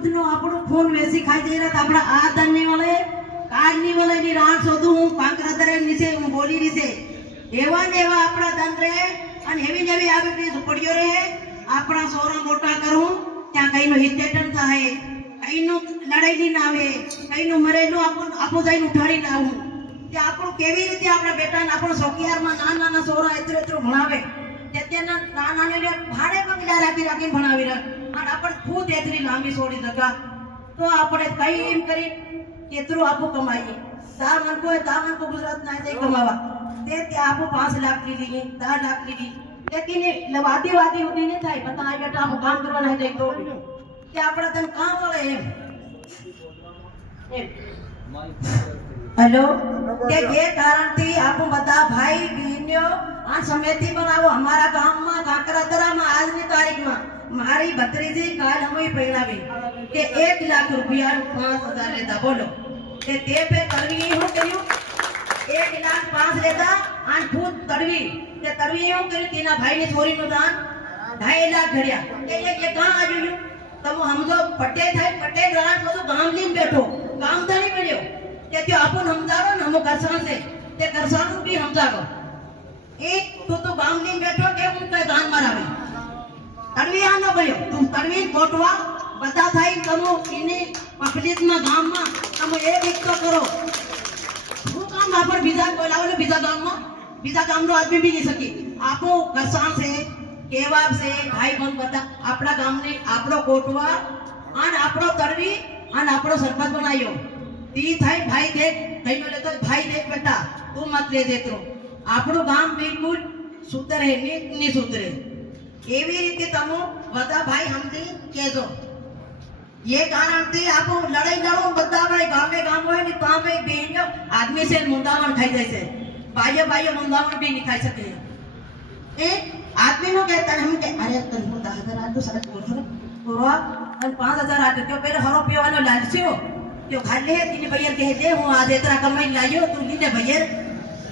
શુદ્ધનો આપણો ખૂન વેસી ખાઈ જઈ રહ્યા આપણા આ ધનની વળે કાળની વળે ની રાહ શોધું હું પાંકરાતરે નીચે હું બોલી રહી છે એવા ને એવા આપણા ધન રહે અને એવી ને એવી આવી ઝૂંપડીઓ રહે આપણા સોરા મોટા કરું ત્યાં કઈનું હિતેટન થાય કઈનું લડાઈ ના આવે કઈનું મરેલું આપણું જઈને ઉઠાડીને આવું તે આપણું કેવી રીતે આપણા બેટાને આપણો સોકિયારમાં નાના સોરા એટલું ભણાવે તેના નાના ભાડે બંગલા રાખીને ભણાવી રહ્યા અને આપણે ખુદ એટલી લાંબી છોડી શકા તો આપણે કઈ એમ કરી કેટલું આપણું કમાઈએ તા મન કો ગુજરાત ના જઈ કમાવા તે ત્યાં આપણું 5 લાખ લીધી 10 લાખ લીધી લેકિન વાદી હોતી નહીં થાય બતા બેટા હું કામ કરવાના છે તો કે આપણે તને કામ વળે એમ હેલો કે જે કારણથી આપણું બધા ભાઈ બહેનો આ સમિતિ બનાવો અમારા ગામમાં કાંકરાતરામાં આજની તારીખમાં મારી ભત્રીજી કાલ અમે પહેરાવી કે 1 લાખ રૂપિયા 5000 લેતા બોલો કે તે પે તરવી હું કર્યું 1 લાખ 5 લેતા અને ખુદ તરવી તે તરવી હું કર્યું તેના ભાઈની છોરીનું દાન 2.5 લાખ ઘડ્યા કે કાં આવ્યું તમે સમજો પટે થાય પટે રાત બધું ગામ લઈને બેઠો ગામ ધણી પડ્યો કે તે આપણ સમજાવો ને અમુક કરસાણ છે તે કરસાણું બી સમજાવો એક તો ગામ લઈને બેઠો કે હું કઈ ગામ મારાવી તરવી આ ન બન્યો તું તરવી કોટવા બધા થાય તમે એની પબ્લિકમાં ગામમાં તમે એક તો કરો હું કામ આપણે બીજા બોલાવો બીજા ગામનો આદમી બી નહીં શકી આપણો કરસાણ છે કેવાબ છે ભાઈ બંધ બધા આપણા ગામને આપણો કોટવા અને આપણો તરવી અને આપણો સરપંચ બનાવ્યો તી થાય ભાઈ દેખ કઈનો લેતો ભાઈ દેખ બેટા તું મત લે દેતો આપણું ગામ બિલકુલ સુધરે ની સુધરે એવી રીતે તમે બધા ભાઈ સમજી કહેજો ये कारण थी आपको लड़ाई लड़ो बता भाई गांव में नहीं तो भाई बेनियो आदमी से मुंडावन खाई जाए से बाये मुंडावन भी नहीं खाई सके ए आदमी नो कहता है हम के अरे तन को 10000 आ तो सड़क बोल पूरा और 5000 आ तो पहले हरो पिवानो लालचियो तो खाली है तीन भैया कह दे હું આ દેતરા કમાઈ લાયો તું લીને ભૈયર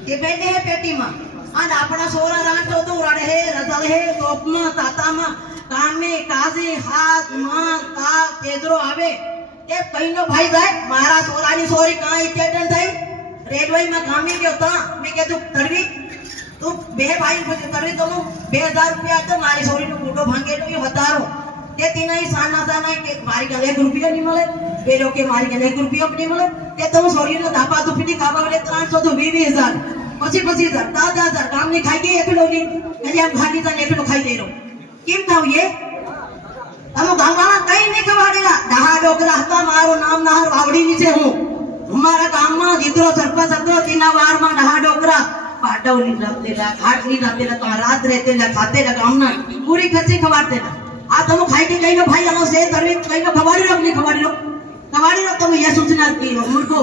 કે બેને હે પેટીમાં અને આપણા સોરા રાંટો તો ઉડાડે હે રજલ હે ટોપમાં તાતામાં કામે કાજે હાથ માં તા તેદરો આવે એ કઈનો ભાઈ જાય મારા સોરાની સોરી કાઈ પેટર્ન થઈ રેડવાઈ માં કામે ગયો તા મે કીધું તરવી તું બે ભાઈ તરવી તો 2000 રૂપિયા તો મારી સોરીનો ફોટો ભાંગેલો એ વધારો તે તીનાઈ સાના કે મારી ગલે 1 રૂપિયા નહીં મળે પેલો કે મારી ગલે 1 રૂપિયો નહીં મળે તે તો સોરીનો દાપા દુપડી ખાવા વડે 300 તો 20000 પછી 10000 કામની ખાઈ ગઈ એકલો ની એટલે આમ ખાલી તને એકલો ખાઈ દેરો કેમ થાવ ये તમે ગામવાળા કઈ નહીં ખવાડેલા ડહા ડોકરા હતા મારું નામ નહર વાવડી ની છે હું અમારા ગામમાં જીતરો સરપંચ હતો તેના વારમાં ડહા ડોકરા પાટવલી રાખેલા ખાટલી રાખેલા તો રાત રહેતેલા ખાતેલા ગામના પૂરી ખર્ચી ખવાડતેલા આ તમે ખાઈ કે કઈનો ભાઈ આનો સે તરવી કઈનો ખવાડી લો નહીં ખવાડી લો તમે ये सूचना कीरो मुर्गो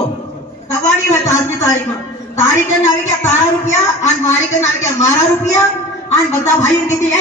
ખવાડી હોય તો આજની તારીખમાં તારીખ ને આવી ગયા તારા રૂપિયા અને મારી કે આવી ગયા મારા રૂપિયા અને બધા ભાઈઓ કીધી